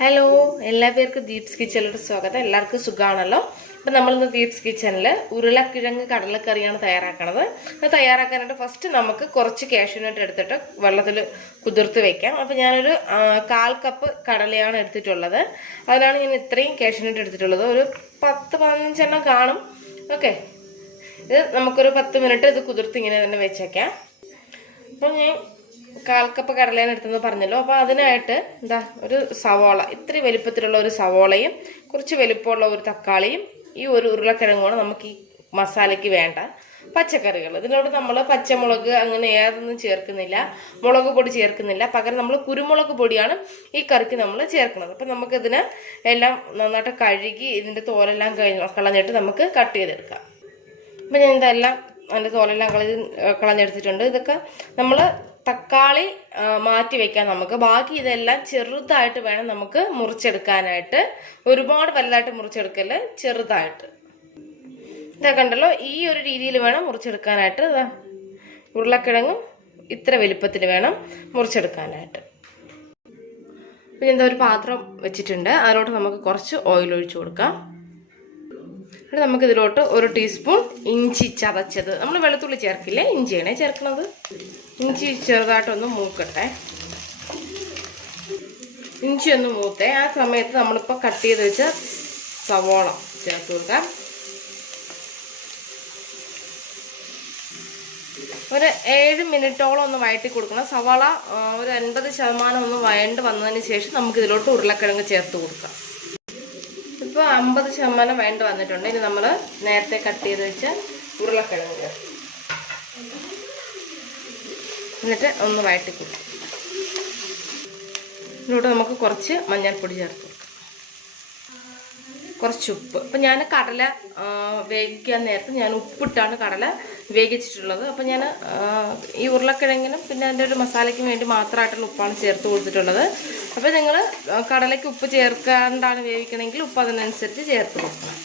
Hello എല്ലാ പേർക്കും ദീപ്സ് കിച്ചണിലോട്ട് സ്വാഗതം. എല്ലാവർക്കും സുഖമാണല്ലോ? അപ്പം നമ്മളിന്ന് ദീപ്സ് കിച്ചണിൽ ഉരുളക്കിഴങ്ങ് കടലക്കറിയാണ് തയ്യാറാക്കണത്. അത് തയ്യാറാക്കാനായിട്ട് ഫസ്റ്റ് നമുക്ക് കുറച്ച് കാഷ്യൂനട്ട് എടുത്തിട്ട് വെള്ളത്തിൽ കുതിർത്ത് വെക്കാം. അപ്പം ഞാനൊരു കാൽ കപ്പ് കടലയാണ് എടുത്തിട്ടുള്ളത്. അതിനാണ് ഞാൻ ഇത്രയും കാഷ്യൂനട്ട് എടുത്തിട്ടുള്ളത്. ഒരു പത്ത് പതിനഞ്ചെണ്ണം കാണും. ഓക്കെ ഇത് നമുക്കൊരു പത്ത് മിനിറ്റ് ഇത് കുതിർത്ത് ഇങ്ങനെ തന്നെ വെച്ചേക്കാം. അപ്പം ഞാൻ കാൽ കപ്പ് കടലേന എടുത്തെന്ന് പറഞ്ഞല്ലോ. അപ്പോൾ അതിനായിട്ട് എന്താ ഒരു സവോള ഇത്തിരി വലിപ്പത്തിലുള്ള ഒരു സവോളയും കുറച്ച് വലിപ്പമുള്ള ഒരു തക്കാളിയും ഈ ഒരു ഉരുളക്കിഴങ്ങുമാണ് നമുക്ക് ഈ മസാലയ്ക്ക് വേണ്ട പച്ചക്കറികൾ. ഇതിനോട് നമ്മൾ പച്ചമുളക് അങ്ങനെ ഏതൊന്നും ചേർക്കുന്നില്ല. മുളക് പൊടി ചേർക്കുന്നില്ല. പകരം നമ്മൾ കുരുമുളക് പൊടിയാണ് ഈ കറിക്ക് നമ്മൾ ചേർക്കുന്നത്. അപ്പം നമുക്കിതിന് എല്ലാം നന്നായിട്ട് കഴുകി ഇതിന്റെ തോലെല്ലാം കഴിഞ്ഞ് കളഞ്ഞിട്ട് നമുക്ക് കട്ട് ചെയ്തെടുക്കാം. അപ്പം ഞാൻ ഇതെല്ലാം അതിന്റെ തോലെല്ലാം കളഞ്ഞ് കളഞ്ഞെടുത്തിട്ടുണ്ട്. ഇതൊക്കെ നമ്മൾ തക്കാളി മാറ്റി വെക്കാൻ നമുക്ക്. ബാക്കി ഇതെല്ലാം ചെറുതായിട്ട് വേണം നമുക്ക് മുറിച്ചെടുക്കാനായിട്ട്. ഒരുപാട് വലുതായിട്ട് മുറിച്ചെടുക്കൽ ചെറുതായിട്ട്. ഇതാ കണ്ടല്ലോ ഈ ഒരു രീതിയിൽ വേണം മുറിച്ചെടുക്കാനായിട്ട്. ഉരുളക്കിഴങ്ങും ഇത്ര വലിപ്പത്തിൽ വേണം മുറിച്ചെടുക്കാനായിട്ട്. പിന്നെന്താ ഒരു പാത്രം വെച്ചിട്ടുണ്ട്. അതിലോട്ട് നമുക്ക് കുറച്ച് ഓയിൽ ഒഴിച്ചു കൊടുക്കാം. എന്നിട്ട് നമുക്ക് ഇതിലോട്ട് ഒരു ടീസ്പൂൺ ഇഞ്ചി ചതച്ചത്. നമ്മൾ വെളുത്തുള്ളി ചേർക്കില്ലേ? ഇഞ്ചിയാണ് ചേർക്കുന്നത് ഇഞ്ചി ചെറുതായിട്ടൊന്ന് മൂക്കട്ടെ. ഇഞ്ചി ഒന്ന് മൂത്തേ. ആ സമയത്ത് നമ്മളിപ്പോൾ കട്ട് ചെയ്ത് വെച്ച സവോള ചേർത്ത് കൊടുക്കാം. ഒരു ഏഴ് മിനിറ്റോളം ഒന്ന് വഴറ്റി കൊടുക്കണം. സവാള ഒരു അൻപത് ശതമാനം ഒന്ന് വഴണ്ട് വന്നതിന് ശേഷം നമുക്ക് ഇതിലോട്ട് ഉരുളക്കിഴങ്ങ് ചേർത്ത് കൊടുക്കാം. അമ്പത് ശതമാനം വേണ്ട വന്നിട്ടുണ്ട്. ഇനി നമ്മൾ നേരത്തെ കട്ട് ചെയ്ത് വെച്ച ഉരുളക്കിഴങ്ങ്. എന്നിട്ട് ഒന്ന് കൊടുക്കും ഇതിലൂടെ നമുക്ക് കുറച്ച് മഞ്ഞൾപ്പൊടി ചേർത്ത് കുറച്ച് ഉപ്പ്. അപ്പം ഞാൻ കടല വേവിക്കാൻ നേരത്ത് ഞാൻ ഉപ്പിട്ടാണ് കടല വേവിച്ചിട്ടുള്ളത്. അപ്പം ഞാൻ ഈ ഉരുളക്കിഴങ്ങിനും പിന്നെ അതിന്റെ ഒരു മസാലയ്ക്കും വേണ്ടി മാത്രമായിട്ടുള്ള ഉപ്പാണ് ചേർത്ത് കൊടുത്തിട്ടുള്ളത്. അപ്പോൾ നിങ്ങൾ കടലയ്ക്ക് ഉപ്പ് ചേർക്കാണ്ടാണ് വേവിക്കണമെങ്കിൽ ഉപ്പ് അതിനനുസരിച്ച് ചേർത്ത് കൊടുക്കണം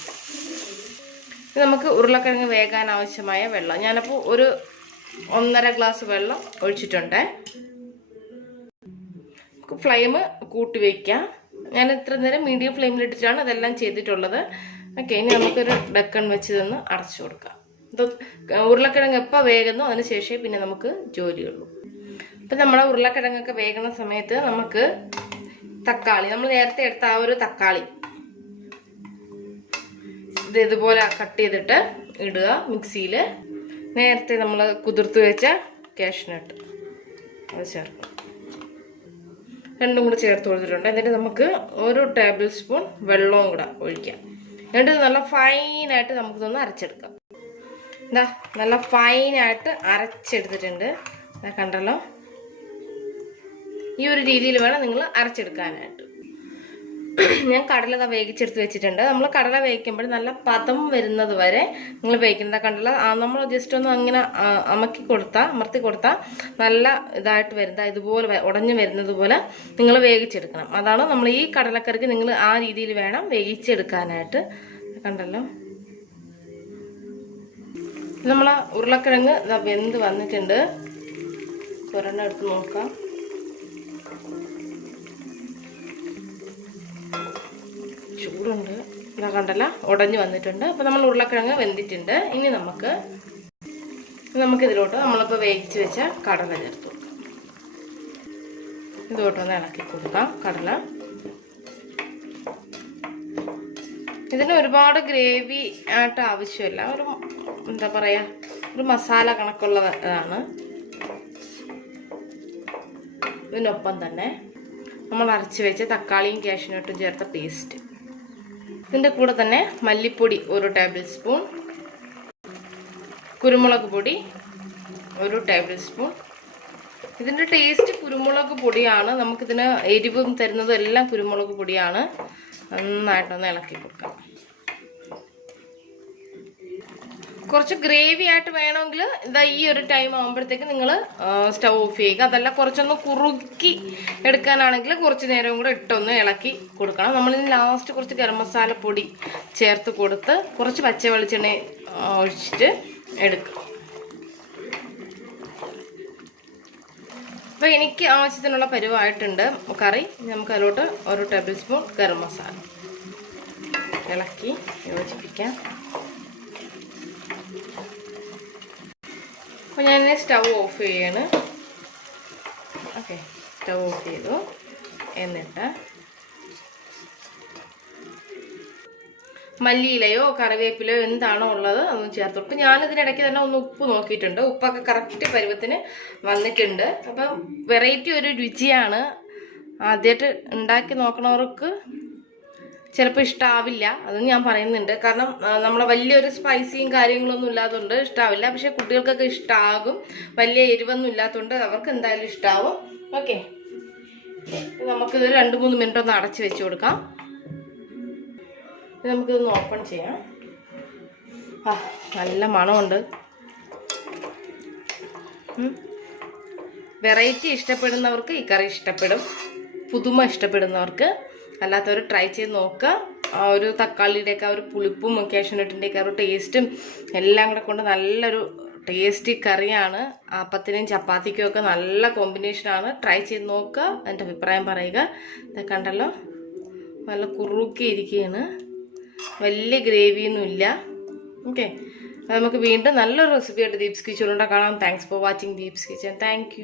നമുക്ക് ഉരുളക്കിഴങ്ങ് വേകാൻ ആവശ്യമായ വെള്ളം. ഞാനപ്പോൾ ഒരു ഒന്നര ഗ്ലാസ് വെള്ളം ഒഴിച്ചിട്ടുണ്ട്. നമുക്ക് ഫ്ലെയിം കൂട്ടി വയ്ക്കാം ഞാൻ ഇത്ര നേരം മീഡിയം ഫ്ലെയിമിലിട്ടിട്ടാണ് അതെല്ലാം ചെയ്തിട്ടുള്ളത്. ഓക്കെ ഇനി നമുക്കൊരു ഡക്കൺ വെച്ച് തന്ന് അടച്ചു കൊടുക്കാം. ഉരുളക്കിഴങ്ങ് എപ്പോൾ വേകുന്നു അതിന് ശേഷമേ പിന്നെ നമുക്ക് ജോലിയുള്ളൂ. അപ്പം നമ്മുടെ ഉരുളക്കിഴങ്ങൊക്കെ വേകുന്ന സമയത്ത് നമുക്ക് തക്കാളി. നമ്മൾ നേരത്തെ എടുത്ത ആ ഒരു തക്കാളി. ഇത് ഇതുപോലെ കട്ട് ചെയ്തിട്ട് ഇടുക മിക്സിയിൽ നേരത്തെ നമ്മൾ കുതിർത്ത് വെച്ച കാഷ്നട്ട്. അത് ചേർക്കും. രണ്ടും കൂടെ ചേർത്ത് കൊടുത്തിട്ടുണ്ട്. എന്നിട്ട് നമുക്ക് ഒരു ടേബിൾ സ്പൂൺ വെള്ളവും കൂടെ ഒഴിക്കാം. എന്നിട്ട് നല്ല ഫൈനായിട്ട് നമുക്കിതൊന്ന് അരച്ചെടുക്കാം. എന്താ നല്ല ഫൈനായിട്ട് അരച്ചെടുത്തിട്ടുണ്ട്. കണ്ടല്ലോ. ഈ ഒരു രീതിയിൽ വേണം നിങ്ങൾ അരച്ചെടുക്കാനായിട്ട്. ഞാൻ കടല ദാ വേവിച്ചെടുത്ത് വെച്ചിട്ടുണ്ട്. നമ്മൾ കടല വേവിക്കുമ്പോൾ നല്ല പദം വരുന്നത് വരെ നിങ്ങൾ വേവിക്കുന്നത്. കണ്ടല്ലോ നമ്മൾ ജസ്റ്റ് ഒന്ന് അങ്ങനെ അമക്കി കൊടുത്താൽ അമർത്തി കൊടുത്താൽ നല്ല ഇതായിട്ട് വരുന്ന ഇതുപോലെ ഉടഞ്ഞു വരുന്നത് പോലെ നിങ്ങൾ വേവിച്ചെടുക്കണം. അതാണ് നമ്മൾ ഈ കടലക്കറിക്ക് നിങ്ങൾ ആ രീതിയിൽ വേണം വേവിച്ചെടുക്കാനായിട്ട്. കണ്ടല്ലോ. നമ്മൾ ഉരുളക്കിഴങ്ങ് ഇതാ വെന്ത് വന്നിട്ടുണ്ട്. ഒരെണ്ണം എടുത്ത് നോക്കാം. ചൂടുണ്ട്. ഇതാ കണ്ടല്ല ഉടഞ്ഞു വന്നിട്ടുണ്ട്. അപ്പോൾ നമ്മൾ ഉരുളക്കിഴങ്ങ് വെന്തിട്ടുണ്ട്. ഇനി നമുക്ക് നമുക്കിതിലോട്ട് നമ്മളിപ്പോൾ വേവിച്ച് വെച്ച കടല ചേർത്ത്. കൊടുക്കാം ഇതോട്ടൊന്ന് ഇളക്കി കൊടുക്കാം കടല. ഇതിന് ഒരുപാട് ഗ്രേവി ആയിട്ട് ആവശ്യമില്ല. ഒരു എന്താ പറയുക ഒരു മസാല കണക്കുള്ള ഇതാണ് ഇതിനൊപ്പം തന്നെ നമ്മൾ അരച്ച് വെച്ച തക്കാളിയും കാഷ്യനോട്ടും ചേർത്ത പേസ്റ്റ് ഇതിന്റെ കൂടെ തന്നെ മല്ലിപ്പൊടി ഒരു ടേബിൾ സ്പൂൺ കുരുമുളക് പൊടി ഒരു ടേബിൾ സ്പൂൺ ഇതിന്റെ ടേസ്റ്റ് കുരുമുളക് പൊടിയാണ്. നമുക്കിതിന് എരിവും തരുന്നതും എല്ലാം കുരുമുളക് പൊടിയാണ്. നന്നായിട്ടൊന്ന് ഇളക്കി കൊടുക്കാം. കുറച്ച് ഗ്രേവി ആയിട്ട് വേണമെങ്കിൽ ഇതാ ഈ ഒരു ടൈം ആകുമ്പോഴത്തേക്ക് നിങ്ങൾ സ്റ്റവ് ഓഫ് ചെയ്യുക. അതല്ല കുറച്ചൊന്ന് കുറുക്കി എടുക്കാനാണെങ്കിൽ കുറച്ച് നേരം കൂടെ ഇട്ടൊന്ന് ഇളക്കി കൊടുക്കണം. നമ്മളിന് ലാസ്റ്റ് കുറച്ച് ഗരം മസാല പൊടി ചേർത്ത് കൊടുത്ത് കുറച്ച് പച്ച വെളിച്ചെണ്ണ ഒഴിച്ചിട്ട് എടുക്കും അപ്പോൾ എനിക്ക് ആവശ്യത്തിനുള്ള പരിവായിട്ടുണ്ട് കറി. നമുക്ക് അതിലോട്ട് ഒരു ടേബിൾ സ്പൂൺ ഗരം മസാല ഇളക്കി യോജിപ്പിക്കാം. അപ്പോൾ ഞാൻ സ്റ്റൗ ഓഫ് ചെയ്യാണ്. ഓക്കെ സ്റ്റൗ ഓഫ് ചെയ്തു. എന്നിട്ട് മല്ലിയിലയോ കറിവേപ്പിലയോ എന്താണോ ഉള്ളത് അതൊന്ന് ചേർത്ത് കൊടുക്കും. ഞാനിതിനിടയ്ക്ക് തന്നെ ഒന്ന് ഉപ്പ് നോക്കിയിട്ടുണ്ട്. ഉപ്പൊക്കെ കറക്റ്റ് പരുവത്തിന് വന്നിട്ടുണ്ട്. അപ്പം വെറൈറ്റി ഒരു രുചിയാണ് ആദ്യമായിട്ട് ഉണ്ടാക്കി നോക്കണവർക്ക് ചിലപ്പോൾ ഇഷ്ടാവില്ല. അത് ഞാൻ പറയുന്നുണ്ട്. കാരണം നമ്മളെ വലിയൊരു സ്പൈസിയും കാര്യങ്ങളൊന്നും ഇല്ലാത്തതുകൊണ്ട് ഇഷ്ടാവില്ല. പക്ഷെ കുട്ടികൾക്കൊക്കെ ഇഷ്ടാകും. വലിയ എരിവൊന്നും ഇല്ലാത്തതുകൊണ്ട് അവർക്ക് എന്തായാലും ഇഷ്ടാവും. ഓക്കെ. നമുക്കിത് രണ്ട് മൂന്ന് മിനിറ്റ് ഒന്ന് അടച്ച് വെച്ച് കൊടുക്കാം. നമുക്കിതൊന്ന് ഓപ്പൺ ചെയ്യാം. ആ നല്ല മണമുണ്ട്. വെറൈറ്റി ഇഷ്ടപ്പെടുന്നവർക്ക് ഈ കറി ഇഷ്ടപ്പെടും. പുതുമ ഇഷ്ടപ്പെടുന്നവർക്ക് അല്ലാത്തവർ ട്രൈ ചെയ്ത് നോക്കുക ആ ഒരു തക്കാളിയുടെയൊക്കെ ആ ഒരു പുളിപ്പും കാഷ്യൂനട്ടിന്റെയൊക്കെ ആ ഒരു ടേസ്റ്റും എല്ലാം കൂടെ കൊണ്ട് നല്ലൊരു ടേസ്റ്റി കറിയാണ്. അപ്പത്തിനും ചപ്പാത്തിക്കും ഒക്കെ നല്ല കോമ്പിനേഷനാണ് ട്രൈ ചെയ്ത് നോക്കുക എന്റെ അഭിപ്രായം പറയുക. ഇത് കണ്ടല്ലോ? നല്ല കുറുക്കി ഇരിക്കുകയാണ് വലിയ ഗ്രേവിയൊന്നുമില്ല ഓക്കെ നമുക്ക് വീണ്ടും നല്ലൊരു റെസിപ്പി ആയിട്ട് ദീപ്സ് കിച്ചണിലൂടെ കാണാം. Thanks for watching Deeps kitchen thank